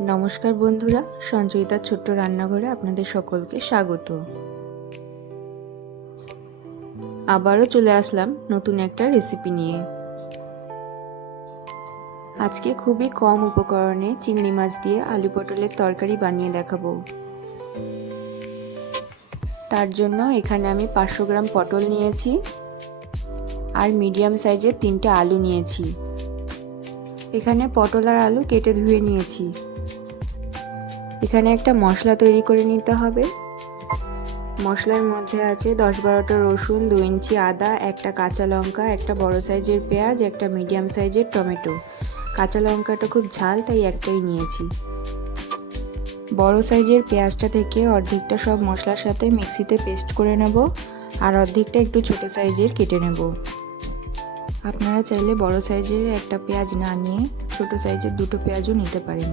নমস্কার বন্ধুরা, সঞ্চয়িতার ছোট্ট রান্নাঘরে আপনাদের সকলকে স্বাগত। আবারও চলে আসলাম নতুন একটা রেসিপি নিয়ে। আজকে খুবই কম উপকরণে চিংড়ি মাছ দিয়ে আলু পটলের তরকারি বানিয়ে দেখাবো। তার জন্য এখানে আমি 500 গ্রাম পটল নিয়েছি আর মিডিয়াম সাইজের 3টে আলু নিয়েছি। এখানে পটল আর আলু কেটে ধুয়ে নিয়েছি। এখানে একটা মশলা তৈরি করে নিতে হবে। মশলার মধ্যে আছে 10-12টা রসুন, 2 ইঞ্চি আদা, একটা কাঁচা লঙ্কা, একটা বড় সাইজের পেঁয়াজ, একটা মিডিয়াম সাইজের টমেটো। কাঁচা লঙ্কাটা খুব ঝাল তাই একটাই নিয়েছি। বড় সাইজের পেঁয়াজটা থেকে অর্ধেকটা সব মশলার সাথে মিক্সিতে পেস্ট করে নেব আর অর্ধেকটা একটু ছোট সাইজের কেটে নেব। আপনারা চাইলে বড় সাইজের একটা পেঁয়াজ না নিয়ে ছোট সাইজের 2টো পেঁয়াজও নিতে পারেন।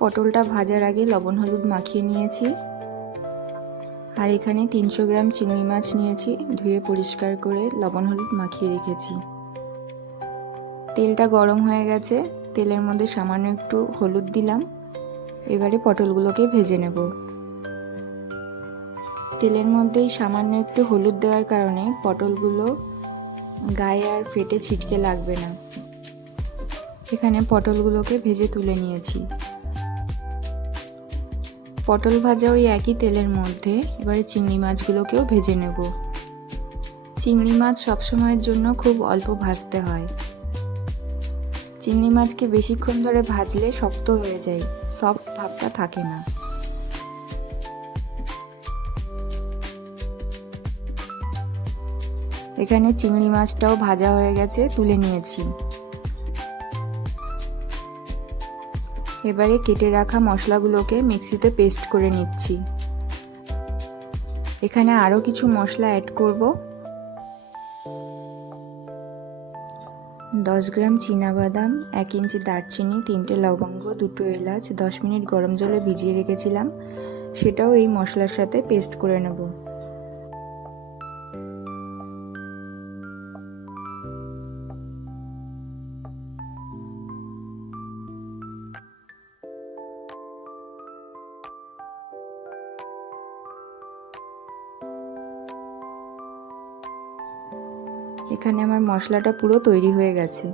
পটলটা ভাজার আগে লবণ হলুদ মাখিয়ে নিয়েছি। আর এখানে 300 গ্রাম চিংড়ি মাছ নিয়েছি, ধুয়ে পরিষ্কার করে লবণ হলুদ মাখিয়ে রেখেছি। তেলটা গরম হয়ে গেছে, তেলের মধ্যে সামান্য একটু হলুদ দিলাম। এবারে পটলগুলোকে ভেজে নেব। তেলের মধ্যেই সামান্য একটু হলুদ দেওয়ার কারণে পটলগুলো গায়ে আর ফেটে ছিটকে লাগবে না। এখানে পটলগুলোকে ভেজে তুলে নিয়েছি। পটল ভাজা ওই একই তেলের মধ্যে এবারে চিংড়ি মাছগুলোকেও ভেজে নেব। চিংড়ি মাছ সবসময়ের জন্য খুব অল্প ভাজতে হয়। চিংড়ি মাছকে বেশিক্ষণ ধরে ভাজলে শক্ত হয়ে যায়, সফট ভাবটা থাকে না। এখানে চিংড়ি মাছটাও ভাজা হয়ে গেছে, তুলে নিয়েছি। এবারে কেটে রাখা মশলাগুলোকে মিক্সিতে পেস্ট করে নিচ্ছি। এখানে আরও কিছু মশলা অ্যাড করব। 10 গ্রাম চীনাবাদাম, 1 ইঞ্চি দারচিনি, 3টে লবঙ্গ, 2টো এলাচ 10 মিনিট গরম জলে ভিজিয়ে রেখেছিলাম, সেটাও এই মশলার সাথে পেস্ট করে নেব। এখানে আমার মশলাটা পুরো তৈরি হয়ে গেছে।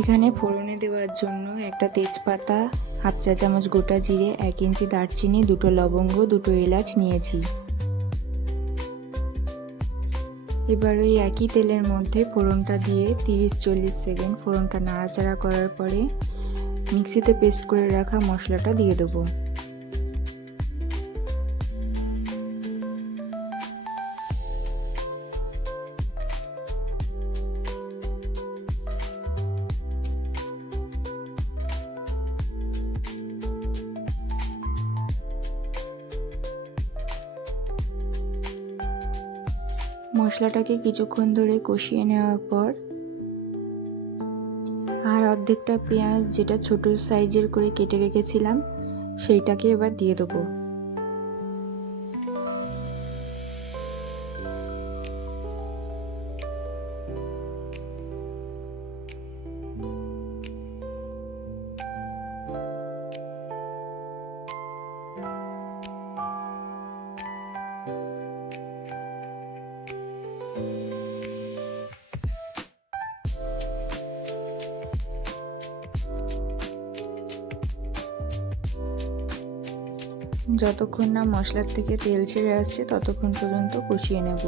এখানে ফোড়নে দেওয়ার জন্য একটা তেজপাতা, হাফ চা চামচ গোটা জিরে, 1 ইঞ্চি দারচিনি, 2টো লবঙ্গ, 2টো এলাচ নিয়েছি। এবার ওই একই তেলের মধ্যে ফোড়নটা দিয়ে 30-40 সেকেন্ড ফোড়নটা নাড়াচাড়া করার পরে মিক্সিতে পেস্ট করে রাখা মশলাটা দিয়ে দেবো। মশলাটাকে কিছুক্ষণ ধরে কষিয়ে নেওয়ার পর আর অর্ধেকটা পেঁয়াজ যেটা ছোট সাইজের করে কেটে রেখেছিলাম সেইটাকে এবার দিয়ে দেবো। যতক্ষণ না মশলার থেকে তেল ছেড়ে আসছে ততক্ষণ পর্যন্ত কষিয়ে নেব।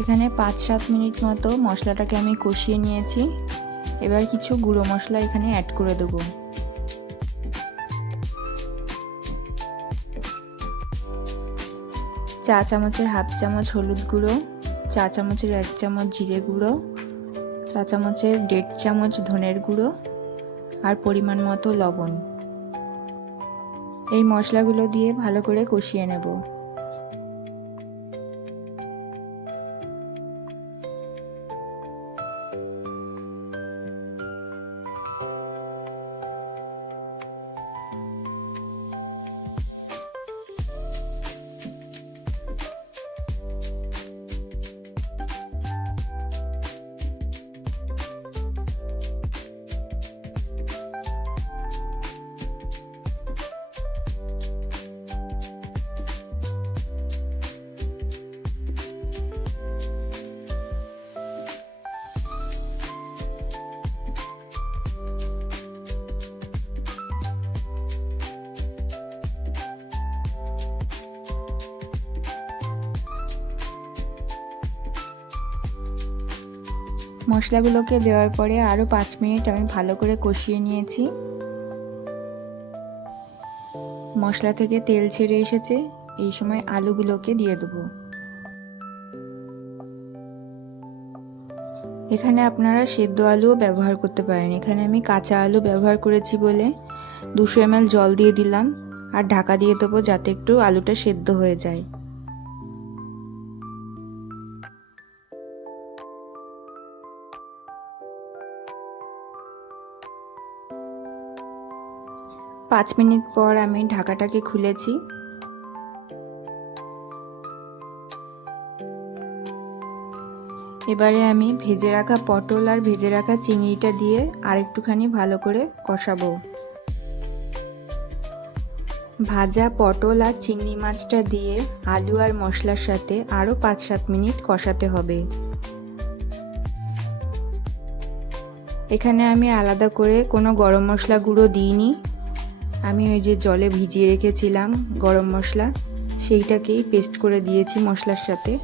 এখানে 5-7 মিনিট মতো মশলাটাকে আমি কষিয়ে নিয়েছি। এবার কিছু গুঁড়ো মশলা এখানে অ্যাড করে দেবো। চা চামচের হাফ চামচ হলুদ গুঁড়ো, চা চামচের 1 চামচ জিরে গুঁড়ো, চা চামচের 1.5 চামচ ধনের গুঁড়ো আর পরিমাণ মতো লবণ। এই মশলাগুলো দিয়ে ভালো করে কষিয়ে নেব। মশলাগুলোকে দেওয়ার পরে আরও 5 মিনিট আমি ভালো করে কষিয়ে নিয়েছি। মশলা থেকে তেল ছেড়ে এসেছে, এই সময় আলুগুলোকে দিয়ে দেবো। এখানে আপনারা সেদ্ধ আলুও ব্যবহার করতে পারেন। এখানে আমি কাঁচা আলু ব্যবহার করেছি বলে 200 ml জল দিয়ে দিলাম আর ঢাকা দিয়ে দেবো যাতে একটু আলুটা সেদ্ধ হয়ে যায়। পাঁচ মিনিট পর আমি ঢাকাটাকে খুলেছি। এবারে আমি ভেজে রাখা পটল আর ভেজে রাখা চিংড়িটা দিয়ে আরেকটুখানি ভালো করে কষাবো। ভাজা পটল আর চিংড়ি মাছটা দিয়ে আলু আর মশলার সাথে আরও 5-7 মিনিট কষাতে হবে। এখানে আমি আলাদা করে কোনো গরম মশলা গুঁড়ো দিইনি। আমি ওই যে জলে ভিজিয়ে রেখেছিলাম গরম মশলা, সেইটাকেই পেস্ট করে দিয়েছি মশলার সাথে।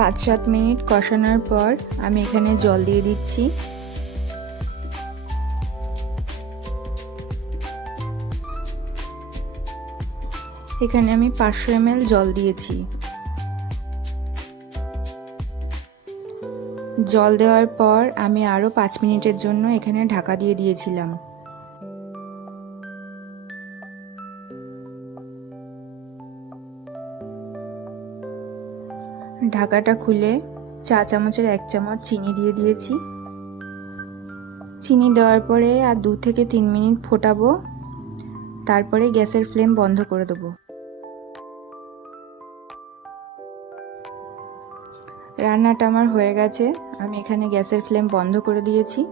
পাঁচ 7 মিনিট কষানোর পর আমি এখানে জল দিয়ে দিচ্ছি। এখানে আমি 500 ml জল দিয়েছি। জল দেওয়ার পর আমি আরও 5 মিনিটের জন্য এখানে ঢাকা দিয়ে দিয়েছিলাম। ঢাকাটা খুলে চা চামচের 1 চামচ চিনি দিয়ে দিয়েছি। চিনি দেওয়ার পরে আর 2 থেকে 3 মিনিট ফোটাবো, তারপরে গ্যাসের ফ্লেম বন্ধ করে দেবো। রান্নাটা আমার হয়ে গেছে, আমি এখানে গ্যাসের ফ্লেম বন্ধ করে দিয়েছি।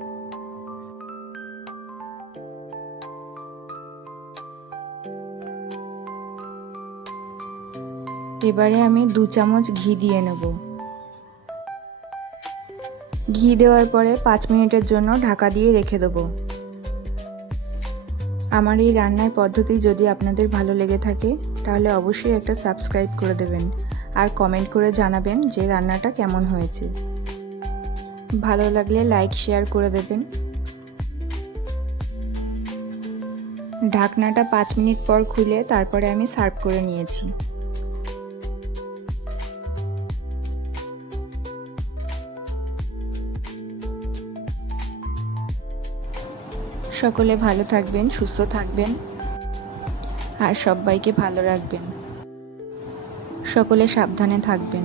এবারে আমি 2 চামচ ঘি দিয়ে নেব। ঘি দেওয়ার পরে 5 মিনিটের জন্য ঢাকা দিয়ে রেখে দেবো। আমার এই রান্নার পদ্ধতি যদি আপনাদের ভালো লেগে থাকে তাহলে অবশ্যই একটা সাবস্ক্রাইব করে দেবেন আর কমেন্ট করে জানাবেন যে রান্নাটা কেমন হয়েছে। ভালো লাগলে লাইক শেয়ার করে দেবেন। ঢাকনাটা 5 মিনিট পর খুলে তারপরে আমি সার্ভ করে নিয়েছি। সকলে ভালো থাকবেন, সুস্থ থাকবেন আর সবাইকে ভালো রাখবেন। সকলে সাবধানে থাকবেন।